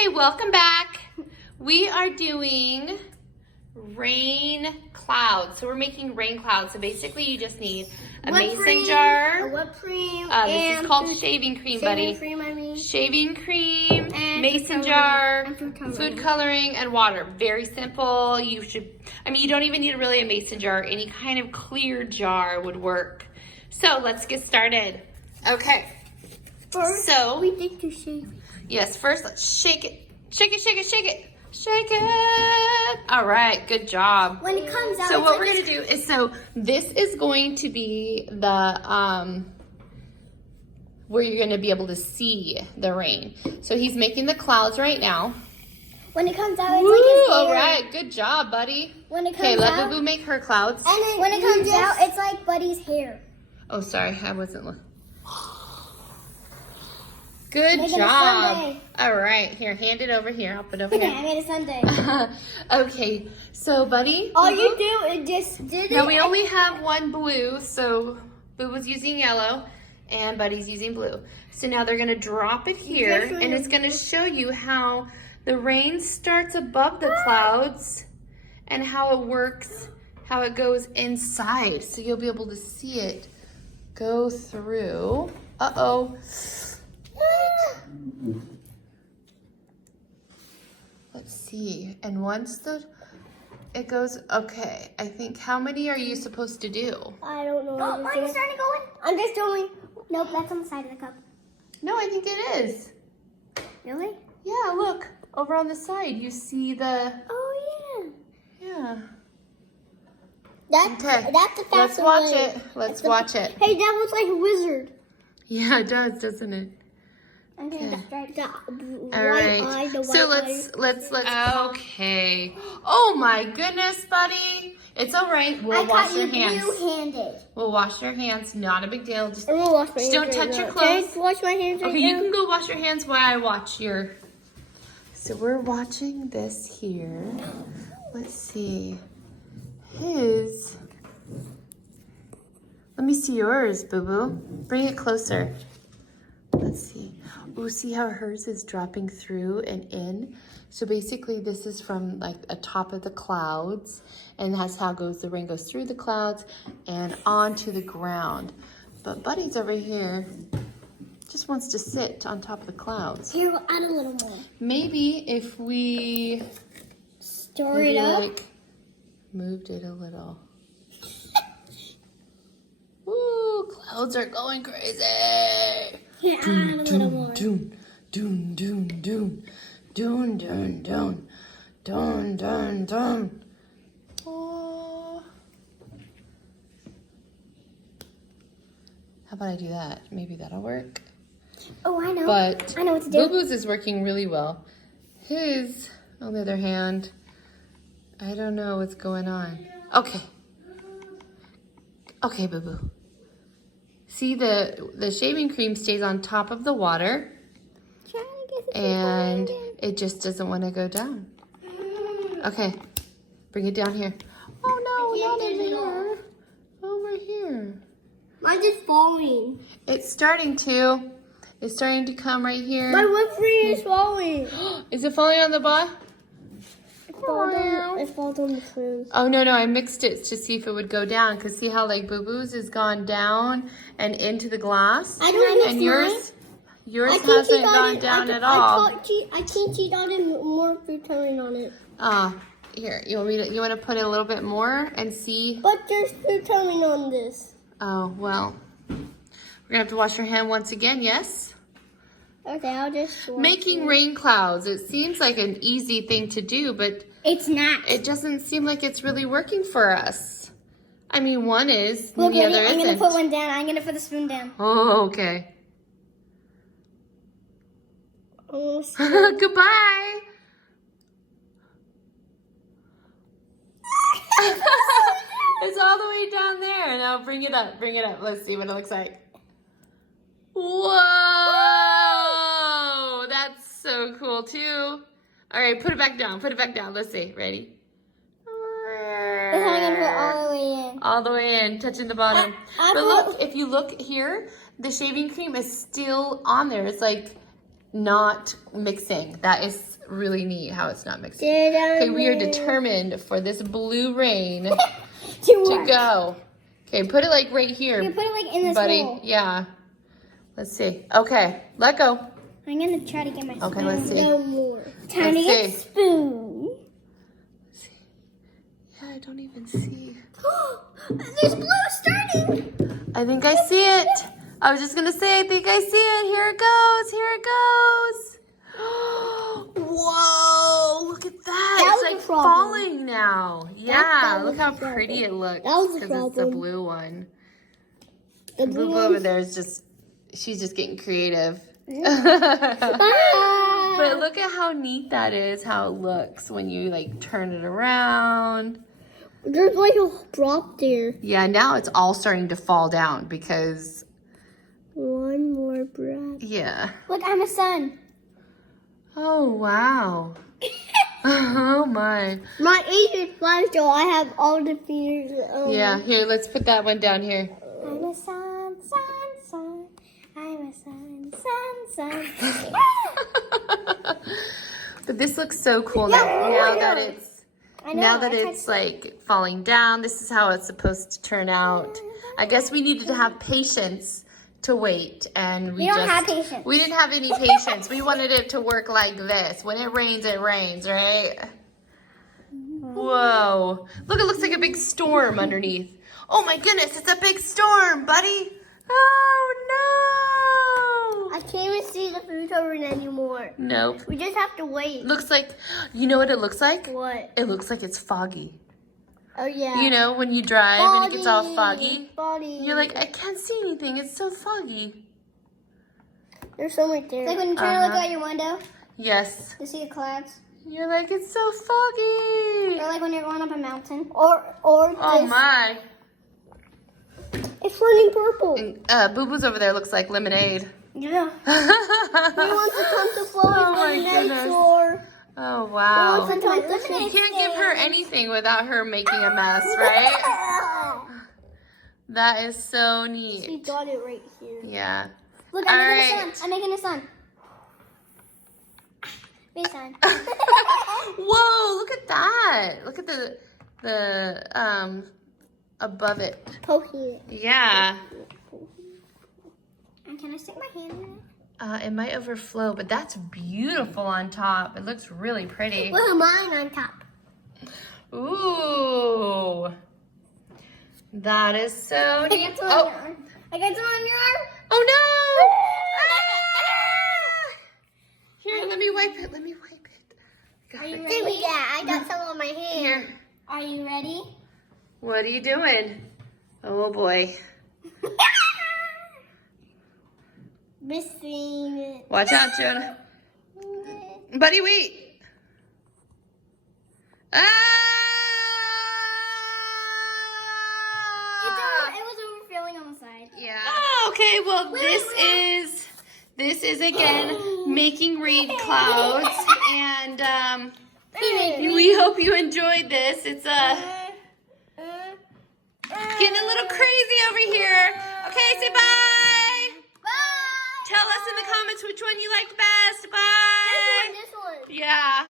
Okay, welcome back. We are doing rain clouds. So we're making rain clouds. So basically you just need a mason jar. A whipped cream. This is called shaving cream, buddy. Shaving cream, and mason jar, and food coloring, and water. Very simple. You don't even need really a mason jar. Any kind of clear jar would work. So let's get started. Okay. First, we need to shake it. Yes, first let's shake it. Shake it, shake it, shake it. Shake it. All right, good job. When it comes out, so what we're gonna do is, this is going to be the, where you're gonna be able to see the rain. So he's making the clouds right now. When it comes out, it's like his hair. All right, good job, buddy. When it comes okay, let out, BooBoo make her clouds. And then when it comes out, it's like Buddy's hair. Oh, sorry, I wasn't looking. Good Making job. All right, here, hand it over here. I'll put it over here. I made a sundae. Okay, so buddy. All you do is just do it. Now we only have one blue, so BooBoo's using yellow and Buddy's using blue. So now they're gonna drop it here and it's gonna show you how the rain starts above the clouds and how it works, how it goes inside. So you'll be able to see it go through. Uh-oh. Let's see. And once it goes, okay, I think, how many are you supposed to do? I don't know. Oh, mine's starting to go in. I'm just doing. Nope, that's on the side of the cup. No, I think it is. Really? Yeah, look. Over on the side, you see the... Oh, yeah. Yeah. That's the fastest Let's watch it. Let's watch it. Hey, that looks like a wizard. Yeah, it does, doesn't it? Okay. All right. So let's look. Okay. Oh my goodness, buddy. It's all right. We'll wash your hands. Blue-handed. We'll wash your hands. Not a big deal. Just wash my hands don't touch your clothes. Can I wash my hands right Okay, now? you can go wash your hands while I watch your. So we're watching this here. Let's see. His. Let me see yours, BooBoo. Bring it closer. Let's see. Oh, see how hers is dropping through and in? So basically this is from like a top of the clouds, and that's how the rain goes through the clouds and onto the ground. But Buddy's over here just wants to sit on top of the clouds. Here, we'll add a little more. Maybe if we Stir it up. like moved it a little. Ooh, clouds are going crazy. Here, add a little more. Doon, doon, doon, doon, doon, doon, doon, doon, doon, doon. Oh. How about I do that? Maybe that'll work. Oh, I know. But I know what to do. BooBoo's is working really well. His, on the other hand, I don't know what's going on. Okay. Okay, BooBoo. See, the shaving cream stays on top of the water, and it just doesn't want to go down. Okay, bring it down here. Oh no, not over here. Over here. Mine's just falling. It's starting to. It's starting to come right here. My whipped cream is falling. Is it falling on the bottom? It falls on the cream. Oh, no, I mixed it to see if it would go down. Because see how, like, BooBoo's has gone down and into the glass? And yours hasn't gone down at all. I can't cheat on it. More food coloring on it. Here, you want to put a little bit more and see? But there's food coloring on this. Oh, well. We're going to have to wash your hand once again, yes? Okay, I'll just... Making rain clouds. It seems like an easy thing to do, but... It's not. It doesn't seem like it's really working for us. I mean, one is, Look, the other isn't. I'm going to put one down. I'm going to put the spoon down. Oh, okay. Oh, goodbye. It's all the way down there. Now bring it up. Bring it up. Let's see what it looks like. Whoa! That's so cool, too. All right, put it back down. Put it back down. Let's see. Ready? It's only going to put all the way in. All the way in, touching the bottom. But look, if you look here, the shaving cream is still on there. It's like not mixing. That is really neat how it's not mixing. Okay, we are determined for this blue rain to go. Okay, put it like right here. You put it like in this buddy. hole. Yeah. Let's see. Okay, let go. I'm gonna try to get my spoon. Okay, let's see. No more. Time to Let's get see. spoon. Yeah, I don't even see. There's blue starting. I think I see it. I was just gonna say, I think I see it. Here it goes. Here it goes. Whoa! Look at that. That was It's the like problem. falling now. Yeah. That Look was how the problem. pretty it looks. That was the Because it's the problem. blue one. The The blue blue one. over there is just. She's just getting creative. Ah. But look at how neat that is. How it looks when you like turn it around. There's like a drop there. Yeah. Now it's all starting to fall down because. One more breath. Yeah. Look, I'm a sun. Oh, wow. Oh, my. My age is 5, so I have all the fears. Yeah, here, let's put that one down here. I'm a sun, sun, sun. I'm a sun, sun, sun. But this looks so cool Yeah, now yeah. that it's I know, now that I tried it's like falling down. This is how it's supposed to turn out. I guess we needed to have patience to wait, and We don't have patience. We didn't have any patience. We wanted it to work like this. When it rains, right? Whoa. Look, it looks like a big storm underneath. Oh my goodness, it's a big storm, buddy. Oh no. I can't even see the food coloring anymore. Nope. We just have to wait. Looks like, you know what it looks like? What? It looks like it's foggy. Oh, yeah. You know, when you drive and it gets all foggy. Foggy. You're like, I can't see anything. It's so foggy. There's so much there. Like when you try to look out your window Yes. to see the clouds. You're like, it's so foggy. Or like when you're going up a mountain. Or Oh this. my. It's turning purple. And, BooBoo's over there looks like lemonade. Yeah. Oh He wants to come to Florida my lemonade goodness. store. Wow. He wants to come to You lemonade can't give her anything without her making a mess, store. right? That is so She neat. got it right here. Yeah. Look, I'm All making right. a sun. I'm making a sun. Big sun. Whoa, look at that. Look at the above it. Poking it. Yeah. And can I stick my hand in it? It might overflow, but that's beautiful on top. It looks really pretty. With mine on top. Ooh. That is so I neat. got some on your arm. I got some on your arm. Oh no! Ah! Here, let me wipe it. Let me wipe it. Got Are you it. ready? Yeah, I got some on my hand. Here. Are you ready? What are you doing? Oh boy. Missing it. Watch out, Jonah. Buddy, wait. Ah! It was overfilling on the side. Yeah. Oh, okay. Well, this is again making rain clouds, and we hope you enjoyed this. It's getting a little crazy over here. Okay, say bye. Bye. Tell us in the comments which one you liked best. Bye. This one. Yeah.